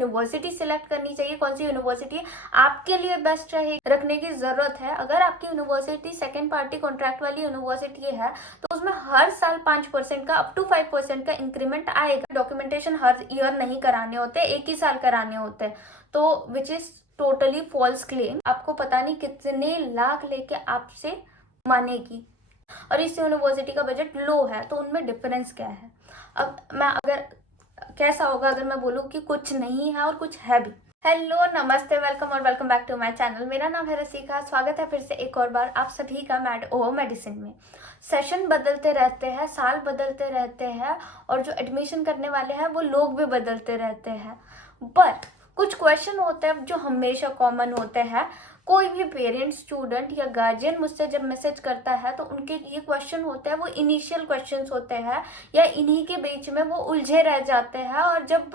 University select करनी चाहिए, कौन सी यूनिवर्सिटी आपके लिए बेस्ट रहे रखने की जरूरत है। अगर आपकी यूनिवर्सिटी सेकेंड पार्टी कॉन्ट्रैक्ट वाली यूनिवर्सिटी है तो उसमें हर साल 5% का अप टू 5% का इंक्रीमेंट आएगा। डॉक्यूमेंटेशन हर ईयर नहीं कराने होते, एक ही साल कराने होते हैं, तो which is totally false claim. आपको पता नहीं कितने लाख लेके आपसे मानेगी, और इस यूनिवर्सिटी का बजट लो है, तो उनमें डिफरेंस क्या है। अब मैं अगर कैसा होगा अगर मैं बोलूँ कि कुछ नहीं है और कुछ है भी। हेलो, नमस्ते, वेलकम और welcome back to my channel. मेरा नाम है रसिका। स्वागत है फिर से एक और बार आप सभी का मैड ओ मेडिसिन में। सेशन बदलते रहते हैं, साल बदलते रहते हैं, और जो एडमिशन करने वाले हैं वो लोग भी बदलते रहते हैं, बट कुछ क्वेश्चन होते हैं जो हमेशा कॉमन होते हैं। कोई भी पेरेंट, स्टूडेंट या गार्जियन मुझसे जब मैसेज करता है तो उनके ये क्वेश्चन होते हैं, वो इनिशियल क्वेश्चंस होते हैं, या इन्हीं के बीच में वो उलझे रह जाते हैं, और जब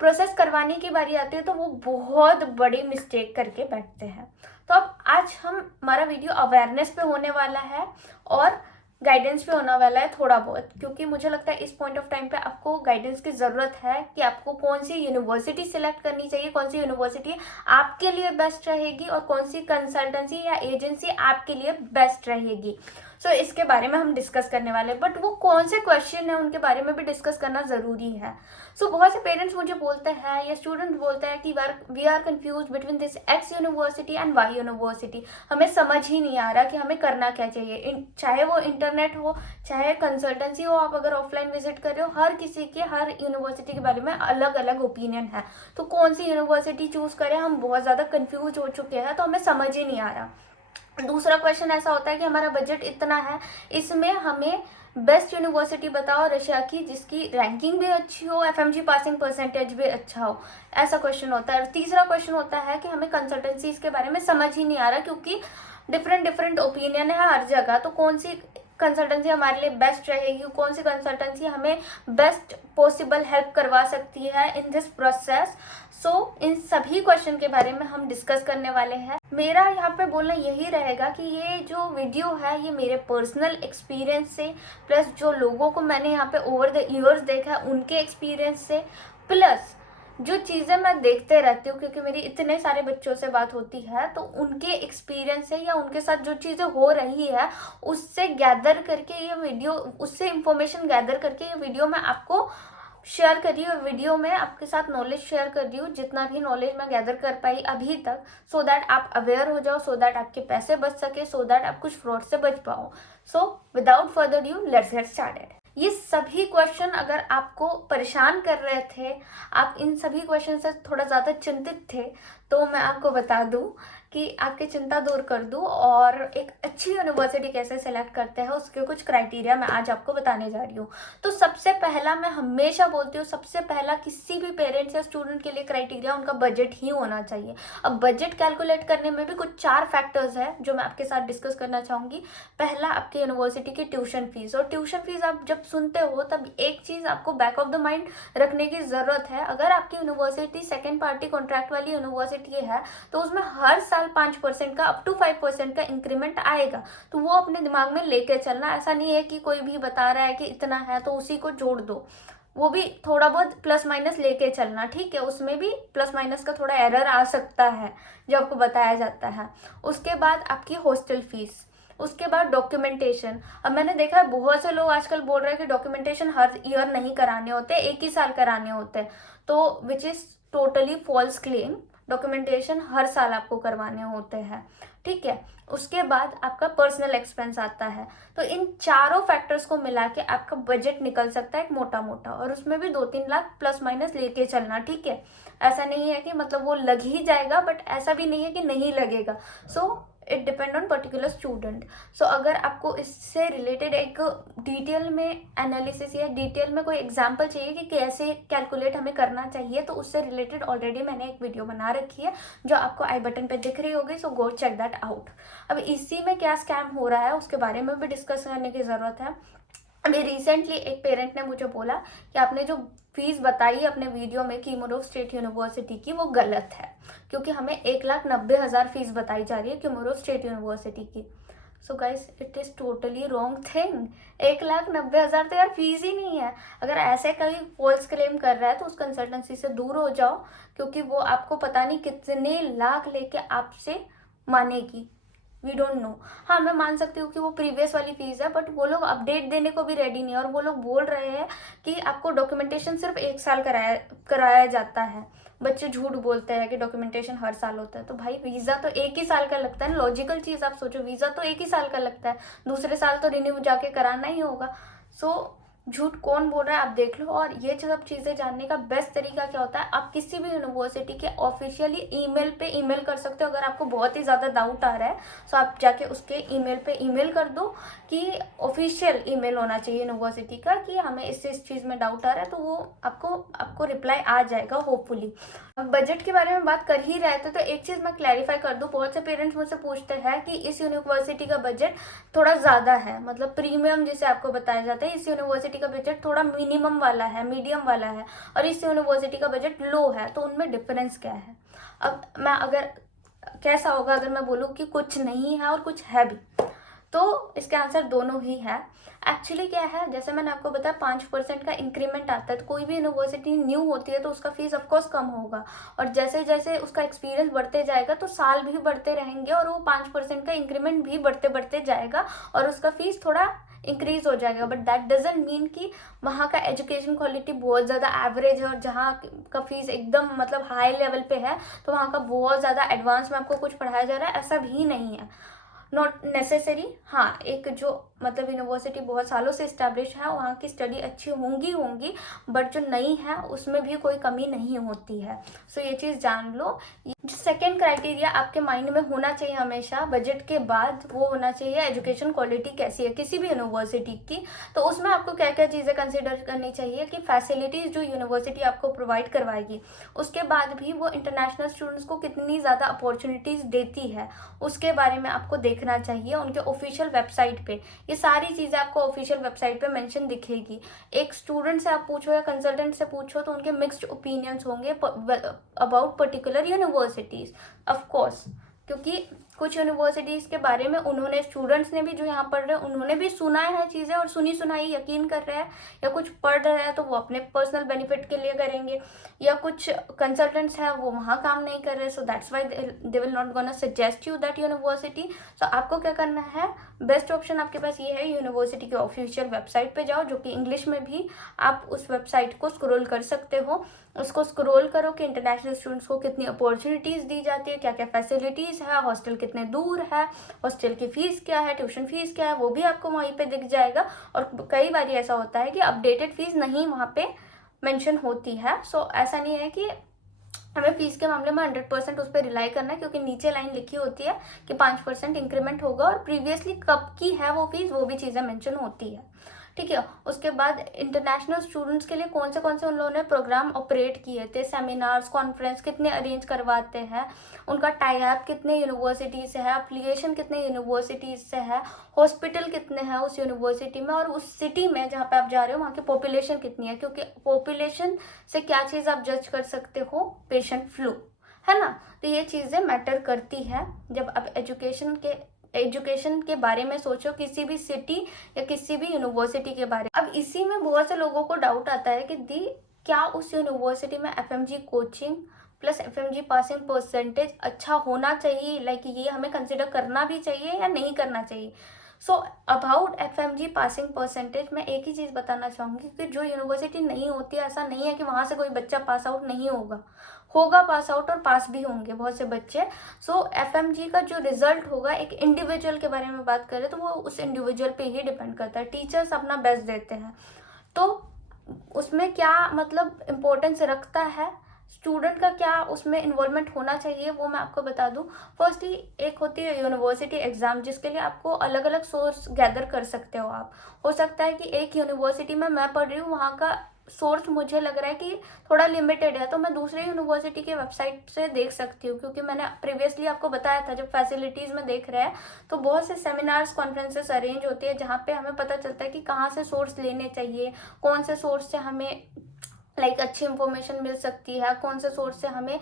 प्रोसेस करवाने की बारी आती है तो वो बहुत बड़ी मिस्टेक करके बैठते हैं। तो अब आज हमारा वीडियो अवेयरनेस पे होने वाला है और गाइडेंस पे होने वाला है थोड़ा बहुत, क्योंकि मुझे लगता है इस पॉइंट ऑफ टाइम पे आपको गाइडेंस की ज़रूरत है कि आपको कौन सी यूनिवर्सिटी सिलेक्ट करनी चाहिए, कौन सी यूनिवर्सिटी आपके लिए बेस्ट रहेगी, और कौन सी कंसल्टेंसी या एजेंसी आपके लिए बेस्ट रहेगी। सो इसके बारे में हम डिस्कस करने वाले हैं, बट वो कौन से क्वेश्चन है उनके बारे में भी डिस्कस करना ज़रूरी है। सो बहुत से पेरेंट्स मुझे बोलते हैं या स्टूडेंट बोलते हैं कि we are confuse between this X university and Y university. हमें समझ ही नहीं आ रहा कि हमें करना क्या चाहिए, चाहे वो इंटरनेट हो, चाहे कंसल्टेंसी हो, आप अगर ऑफलाइन विजिट कर रहे हो, हर किसी के हर यूनिवर्सिटी के बारे में अलग अलग ओपिनियन है। तो कौन सी यूनिवर्सिटी चूज करें, हम बहुत ज़्यादा कंफ्यूज हो चुके हैं, तो हमें समझ ही नहीं आ रहा। दूसरा क्वेश्चन ऐसा होता है कि हमारा बजट इतना है, इसमें हमें बेस्ट यूनिवर्सिटी बताओ रशिया की जिसकी रैंकिंग भी अच्छी हो, एफएमजी पासिंग परसेंटेज भी अच्छा हो, ऐसा क्वेश्चन होता है। और तीसरा क्वेश्चन होता है कि हमें कंसल्टेंसीज के बारे में समझ ही नहीं आ रहा, क्योंकि डिफरेंट ओपिनियन है हर जगह। तो कौन सी कंसल्टेंसी हमारे लिए बेस्ट रहेगी, कौन सी कंसल्टेंसी हमें बेस्ट पॉसिबल हेल्प करवा सकती है इन दिस प्रोसेस। सो इन सभी क्वेश्चन के बारे में हम डिस्कस करने वाले हैं। मेरा यहाँ पे बोलना यही रहेगा कि ये जो वीडियो है ये मेरे पर्सनल एक्सपीरियंस से, प्लस जो लोगों को मैंने यहाँ पे ओवर द ईयर्स देखा है उनके एक्सपीरियंस से, प्लस जो चीज़ें मैं देखते रहती हूँ, क्योंकि मेरी इतने सारे बच्चों से बात होती है, तो उनके एक्सपीरियंस से या उनके साथ जो चीज़ें हो रही है उससे गैदर करके ये वीडियो, उससे इंफॉर्मेशन गैदर करके ये वीडियो मैं आपको शेयर कर रही हूँ। वीडियो में आपके साथ नॉलेज शेयर कर रही हूँ, जितना भी नॉलेज मैं गैदर कर पाई अभी तक, सो दैट आप अवेयर हो जाओ, सो दैट आपके पैसे बच सके, सो दैट आप कुछ फ्रॉड से बच पाओ। So without further due let's get started. ये सभी क्वेश्चन अगर आपको परेशान कर रहे थे, आप इन सभी क्वेश्चन से थोड़ा ज़्यादा चिंतित थे, तो मैं आपको बता दूं कि आपकी चिंता दूर कर दूं, और एक अच्छी यूनिवर्सिटी कैसे सेलेक्ट करते हैं उसके कुछ क्राइटेरिया मैं आज आपको बताने जा रही हूँ। तो सबसे पहला, मैं हमेशा बोलती हूँ, सबसे पहला किसी भी पेरेंट्स या स्टूडेंट के लिए क्राइटेरिया उनका बजट ही होना चाहिए। अब बजट कैलकुलेट करने में भी कुछ 4 फैक्टर्स हैं जो मैं आपके साथ डिस्कस करना चाहूँगी। पहला, आपकी यूनिवर्सिटी की ट्यूशन फीस। और ट्यूशन फीस आप जब सुनते हो तब एक चीज़ आपको बैक ऑफ द माइंड रखने की ज़रूरत है। अगर आपकी यूनिवर्सिटी सेकेंड पार्टी कॉन्ट्रैक्ट वाली यूनिवर्सिटी है तो उसमें हर साल 5% का अप टू 5% का इंक्रीमेंट आएगा, तो वो अपने दिमाग में लेके चलना। ऐसा नहीं है कि कोई भी बता रहा है कि इतना है तो उसी को जोड़ दो, वो भी थोड़ा बहुत प्लस माइनस लेके चलना, ठीक है। उसमें भी प्लस माइनस का थोड़ा एरर आ सकता है जो आपको बताया जाता है। उसके बाद आपकी हॉस्टल फीस, उसके बाद डॉक्यूमेंटेशन। अब मैंने देखा है बहुत से लोग आजकल बोल रहे हैं कि डॉक्यूमेंटेशन हर ईयर नहीं कराने होते, एक ही साल कराने होते हैं, तो which is totally false claim. Documentation हर साल आपको करवाने होते हैं, ठीक है। उसके बाद आपका पर्सनल एक्सपेंस आता है। तो इन चारों फैक्टर्स को मिला के आपका बजट निकल सकता है एक मोटा मोटा, और उसमें भी 2-3 लाख प्लस माइनस लेके चलना, ठीक है। ऐसा नहीं है कि मतलब वो लग ही जाएगा, बट ऐसा भी नहीं है कि नहीं लगेगा। So it depend on particular student. So अगर आपको इससे रिलेटेड एक डिटेल में एनालिसिस या डिटेल में कोई एग्जांपल चाहिए कि कैसे कैलकुलेट हमें करना चाहिए, तो उससे रिलेटेड ऑलरेडी मैंने एक वीडियो बना रखी है जो आपको आई बटन पे दिख रही होगी। सो गो चेक दैट आउट। अब इसी में क्या स्कैम हो रहा है उसके बारे में भी डिस्कस करने की ज़रूरत है। अभी रिसेंटली एक पेरेंट ने मुझे बोला कि आपने जो फीस बताई अपने वीडियो में किमोरोव स्टेट यूनिवर्सिटी की, वो गलत है, क्योंकि हमें 1,90,000 फीस बताई जा रही है किमोरोव स्टेट यूनिवर्सिटी की। So guys it is totally wrong thing. 1,90,000 तो यार फीस ही नहीं है। अगर ऐसे कोई फॉल्स क्लेम कर रहा है तो उस कंसल्टेंसी से दूर हो जाओ, क्योंकि वो आपको पता नहीं कितने लाख लेके आपसे मानेगी। We don't know. हाँ, मैं मान सकती हूँ कि वो प्रीवियस वाली फीस है, बट वो लोग अपडेट देने को भी रेडी नहीं है, और वो लोग बोल रहे हैं कि आपको डॉक्यूमेंटेशन सिर्फ 1 साल कराया जाता है। बच्चे झूठ बोलते हैं कि डॉक्यूमेंटेशन हर साल होता है। तो भाई वीज़ा तो 1 ही साल का लगता है ना। लॉजिकल चीज़ आप सोचो, वीज़ा तो 1 ही साल का लगता है, दूसरे साल तो रिन्यू जाके कराना ही होगा। सो झूठ कौन बोल रहा है आप देख लो। और ये सब चीज़ें जानने का बेस्ट तरीका क्या होता है, आप किसी भी यूनिवर्सिटी के ऑफिशियली ईमेल पे ईमेल कर सकते हो। अगर आपको बहुत ही ज़्यादा डाउट आ रहा है तो आप जाके उसके ईमेल पे ईमेल कर दो कि ऑफिशियल ईमेल होना चाहिए यूनिवर्सिटी का कि हमें इस चीज़ में डाउट आ रहा है, तो वो आपको रिप्लाई आ जाएगा होपफुली। अब बजट के बारे में बात कर ही रहे थे तो एक चीज़ मैं क्लैरिफाई कर दूं। बहुत से पेरेंट्स मुझसे पूछते हैं कि इस यूनिवर्सिटी का बजट थोड़ा ज़्यादा है, मतलब प्रीमियम जिसे आपको बताया जाता है, इस यूनिवर्सिटी का बजट थोड़ा मिनिमम वाला है, मीडियम वाला है, और इस यूनिवर्सिटी का बजट लो है, तो उनमें डिफरेंस क्या है। अब मैं अगर कैसा होगा अगर मैं बोलूँ कि कुछ नहीं है और कुछ है भी, तो इसका आंसर दोनों ही है। एक्चुअली क्या है, जैसे मैंने आपको बताया 5% का इंक्रीमेंट आता है। तो कोई भी यूनिवर्सिटी न्यू होती है तो उसका फीस ऑफकोर्स कम होगा, और जैसे जैसे उसका एक्सपीरियंस बढ़ते जाएगा तो साल भी बढ़ते रहेंगे, और वो 5% का इंक्रीमेंट भी बढ़ते बढ़ते जाएगा, और उसका फीस थोड़ा इंक्रीज हो जाएगा। बट दैट डजेंट मीन कि वहाँ का एजुकेशन क्वालिटी बहुत ज़्यादा एवरेज है, और जहाँ का फीस एकदम मतलब हाई लेवल पे है तो वहाँ का बहुत ज़्यादा एडवांस में आपको कुछ पढ़ाया जा रहा है, ऐसा भी नहीं है। Not necessary. हाँ, एक जो मतलब यूनिवर्सिटी बहुत सालों से इस्टेब्लिश है, वहाँ की स्टडी अच्छी होंगी, बट जो नई है उसमें भी कोई कमी नहीं होती है। सो ये चीज़ जान लो। जो सेकेंड क्राइटेरिया आपके माइंड में होना चाहिए हमेशा बजट के बाद, वो होना चाहिए एजुकेशन क्वालिटी कैसी है किसी भी यूनिवर्सिटी की। तो उसमें आपको क्या क्या चीज़ें कंसिडर करनी चाहिए कि फैसिलिटीज़ जो यूनिवर्सिटी आपको प्रोवाइड करवाएगी, उसके बाद भी वो इंटरनेशनल स्टूडेंट्स को कितनी ज़्यादा अपॉर्चुनिटीज़ देती है, उसके बारे में आपको देखना चाहिए उनके ऑफिशियल वेबसाइट पे। ये सारी चीज़ें आपको ऑफिशियल वेबसाइट पे मेंशन दिखेगी। एक स्टूडेंट से आप पूछो या कंसल्टेंट से पूछो तो उनके मिक्स्ड ओपिनियंस होंगे about particular universities, of course, क्योंकि कुछ यूनिवर्सिटीज़ के बारे में उन्होंने, स्टूडेंट्स ने भी जो यहाँ पढ़ रहे हैं उन्होंने भी सुना है चीज़ें, और सुनी सुनाई यकीन कर रहे हैं, या कुछ पढ़ रहे हैं तो वो अपने पर्सनल बेनिफिट के लिए करेंगे, या कुछ कंसल्टेंट्स हैं वो वहाँ काम नहीं कर रहे, so that's why they will not gonna suggest you that university. So आपको क्या करना है, बेस्ट ऑप्शन आपके पास ये है, यूनिवर्सिटी के ऑफिशियल वेबसाइट पे जाओ, जो कि इंग्लिश में भी आप उस वेबसाइट को स्क्रॉल कर सकते हो। उसको स्क्रॉल करो कि इंटरनेशनल स्टूडेंट्स को कितनी अपॉर्चुनिटीज़ दी जाती है, क्या क्या फैसिलिटीज़ है, हॉस्टल कितने दूर है, हॉस्टल की फ़ीस क्या है, ट्यूशन फीस क्या है, वो भी आपको वहीं पे दिख जाएगा। और कई बार ऐसा होता है कि अपडेटेड फीस नहीं वहाँ पे मेंशन होती है। सो ऐसा नहीं है कि हमें फीस के मामले में 100% उस पर रिलाई करना है, क्योंकि नीचे लाइन लिखी होती है कि 5% इंक्रीमेंट होगा, और प्रीवियसली कब की है वो फीस वो भी चीज़ें मेंशन होती है। ठीक है। उसके बाद इंटरनेशनल स्टूडेंट्स के लिए कौन से उन लोगों ने प्रोग्राम ऑपरेट किए थे, सेमिनार्स, कॉन्फ्रेंस कितने अरेंज करवाते हैं, उनका टाई अप कितने यूनिवर्सिटी से है, अफिलिएशन कितने यूनिवर्सिटीज से है, हॉस्पिटल कितने हैं उस यूनिवर्सिटी में, और उस सिटी में जहाँ पे आप जा रहे हो वहाँ की पॉपुलेशन कितनी है, क्योंकि पॉपुलेशन से क्या चीज़ आप जज कर सकते हो, पेशेंट फ्लो, है ना। तो ये चीज़ें मैटर करती है जब आप एजुकेशन के बारे में सोचो, किसी भी सिटी या किसी भी यूनिवर्सिटी के बारे में। अब इसी में बहुत से लोगों को डाउट आता है कि दी क्या उस यूनिवर्सिटी में FMG coaching plus FMG passing percentage अच्छा होना चाहिए, लाइक ये हमें कंसिडर करना भी चाहिए या नहीं करना चाहिए। So about FMG passing percentage मैं एक ही चीज़ बताना चाहूँगी कि जो यूनिवर्सिटी नहीं होती है, ऐसा नहीं है कि वहाँ से कोई बच्चा पास आउट नहीं होगा पास आउट, और पास भी होंगे बहुत से बच्चे। सो एफएमजी का जो रिजल्ट होगा, एक इंडिविजुअल के बारे में बात करें तो वो उस इंडिविजुअल पे ही डिपेंड करता है। टीचर्स अपना बेस्ट देते हैं, तो उसमें क्या मतलब इम्पोर्टेंस रखता है, स्टूडेंट का क्या उसमें इन्वॉल्वमेंट होना चाहिए, वो मैं आपको बता दूं। फर्स्टली एक होती है यूनिवर्सिटी एग्जाम, जिसके लिए आपको अलग अलग सोर्स गैदर कर सकते हो आप। हो सकता है कि एक यूनिवर्सिटी में मैं पढ़ रही हूँ, वहाँ का सोर्स मुझे लग रहा है कि थोड़ा लिमिटेड है, तो मैं दूसरे यूनिवर्सिटी के वेबसाइट से देख सकती हूँ, क्योंकि मैंने प्रीवियसली आपको बताया था जब फैसिलिटीज़ में देख रहे हैं तो बहुत से सेमिनार्स, कॉन्फ्रेंसेस अरेंज होती है, जहाँ पे हमें पता चलता है कि कहाँ से सोर्स लेने चाहिए, कौन से सोर्स से हमें लाइक अच्छी इंफॉर्मेशन मिल सकती है, कौन से सोर्स से हमें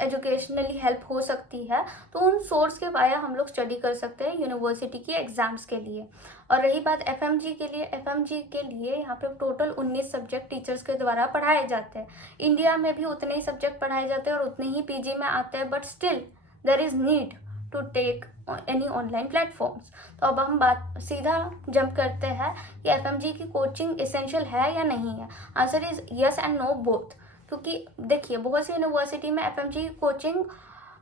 एजुकेशनली हेल्प हो सकती है, तो उन सोर्स के वाया हम लोग स्टडी कर सकते हैं यूनिवर्सिटी की एग्ज़ाम्स के लिए। और रही बात एफएमजी के लिए, एफएमजी के लिए यहाँ पे टोटल 19 सब्जेक्ट टीचर्स के द्वारा पढ़ाए जाते हैं। इंडिया में भी उतने ही सब्जेक्ट पढ़ाए जाते हैं और उतने ही पीजी में आते हैं, but still there is need to take any online platforms. तो अब हम बात सीधा जंप करते हैं कि एफएमजी की कोचिंग एसेंशियल है या नहीं है। Answer is yes and no both. क्योंकि देखिए बहुत सी यूनिवर्सिटी में एफएमजी की कोचिंग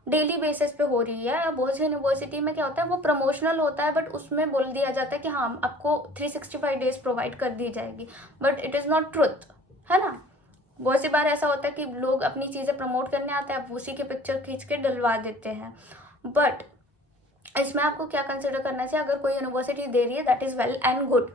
डेली बेसिस पे हो रही है। बहुत सी यूनिवर्सिटी में क्या होता है वो प्रमोशनल होता है, बट उसमें बोल दिया जाता है कि हाँ आपको 365 डेज प्रोवाइड कर दी जाएगी, but it is not truth, है ना। बहुत सी बार ऐसा होता है कि लोग अपनी चीज़ें प्रमोट करने आते हैं, उसी के पिक्चर खींच के डलवा देते हैं। बट इसमें आपको क्या कंसिडर करना चाहिए, अगर कोई यूनिवर्सिटी दे रही है that is well and good,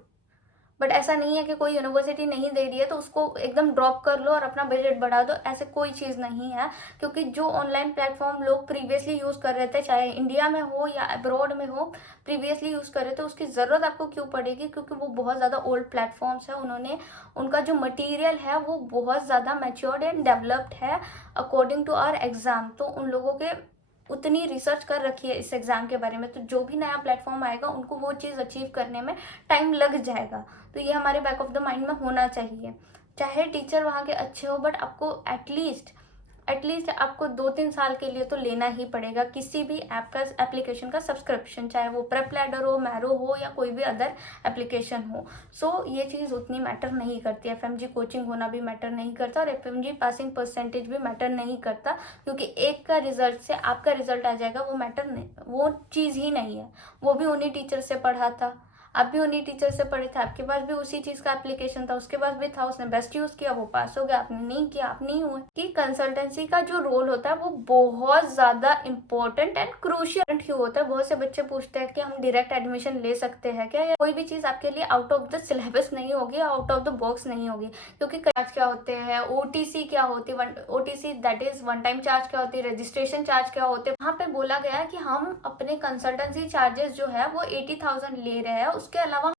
but ऐसा नहीं है कि कोई यूनिवर्सिटी नहीं दे रही है तो उसको एकदम ड्रॉप कर लो और अपना बजट बढ़ा दो, ऐसे कोई चीज़ नहीं है। क्योंकि जो ऑनलाइन प्लेटफॉर्म लोग प्रीवियसली यूज़ कर रहे थे, चाहे इंडिया में हो या अब्रॉड में हो, प्रीवियसली यूज़ कर रहे थे, उसकी ज़रूरत आपको क्यों पड़ेगी, क्योंकि वो बहुत ज़्यादा ओल्ड प्लेटफॉर्म्स है। उन्होंने उनका जो मटीरियल है वो बहुत ज़्यादा मैच्योर्ड एंड डेवलप्ड है अकॉर्डिंग टू आवर एग्ज़ाम। तो उन लोगों के उतनी रिसर्च कर रखी है इस एग्ज़ाम के बारे में, तो जो भी नया प्लेटफॉर्म आएगा उनको वो चीज़ अचीव करने में टाइम लग जाएगा। तो ये हमारे बैक ऑफ द माइंड में होना चाहिए। चाहे टीचर वहाँ के अच्छे हो, बट आपको एटलीस्ट आपको 2-3 साल के लिए तो लेना ही पड़ेगा किसी भी ऐप का, एप्लीकेशन का सब्सक्रिप्शन, चाहे वो प्रेप लैडर हो, मैरो हो या कोई भी अदर एप्लीकेशन हो। सो ये चीज़ उतनी मैटर नहीं करती। एफएमजी कोचिंग होना भी मैटर नहीं करता और एफएमजी पासिंग परसेंटेज भी मैटर नहीं करता, क्योंकि एक का रिजल्ट से आपका रिजल्ट आ जाएगा वो मैटर नहीं, वो चीज़ ही नहीं है। वो भी उन्हीं टीचर से पढ़ा था, आप भी उन्हीं टीचर से पढ़े थे, आपके पास भी उसी चीज़ का एप्लीकेशन था, उसके पास भी था, उसने बेस्ट यूज़ किया, वो पास हो गया, आपने नहीं किया, आप नहीं हुए। कि कंसल्टेंसी का जो रोल होता है वो बहुत ज़्यादा इंपॉर्टेंट एंड क्रूशियल क्यों होता है। बहुत से बच्चे पूछते हैं कि हम डायरेक्ट एडमिशन ले सकते हैं क्या, या कोई भी चीज़ आपके लिए आउट ऑफ द सिलेबस नहीं होगी, आउट ऑफ द बॉक्स नहीं होगी। क्योंकि चार्ज क्या होते हैं, ओटीसी क्या होती है, OTC that is one time charge क्या होती है, रजिस्ट्रेशन चार्ज क्या होते हैं। वहाँ पे बोला गया है कि हम अपने कंसल्टेंसी चार्जेस जो है वो 80,000 ले रहे हैं, उसके अलावा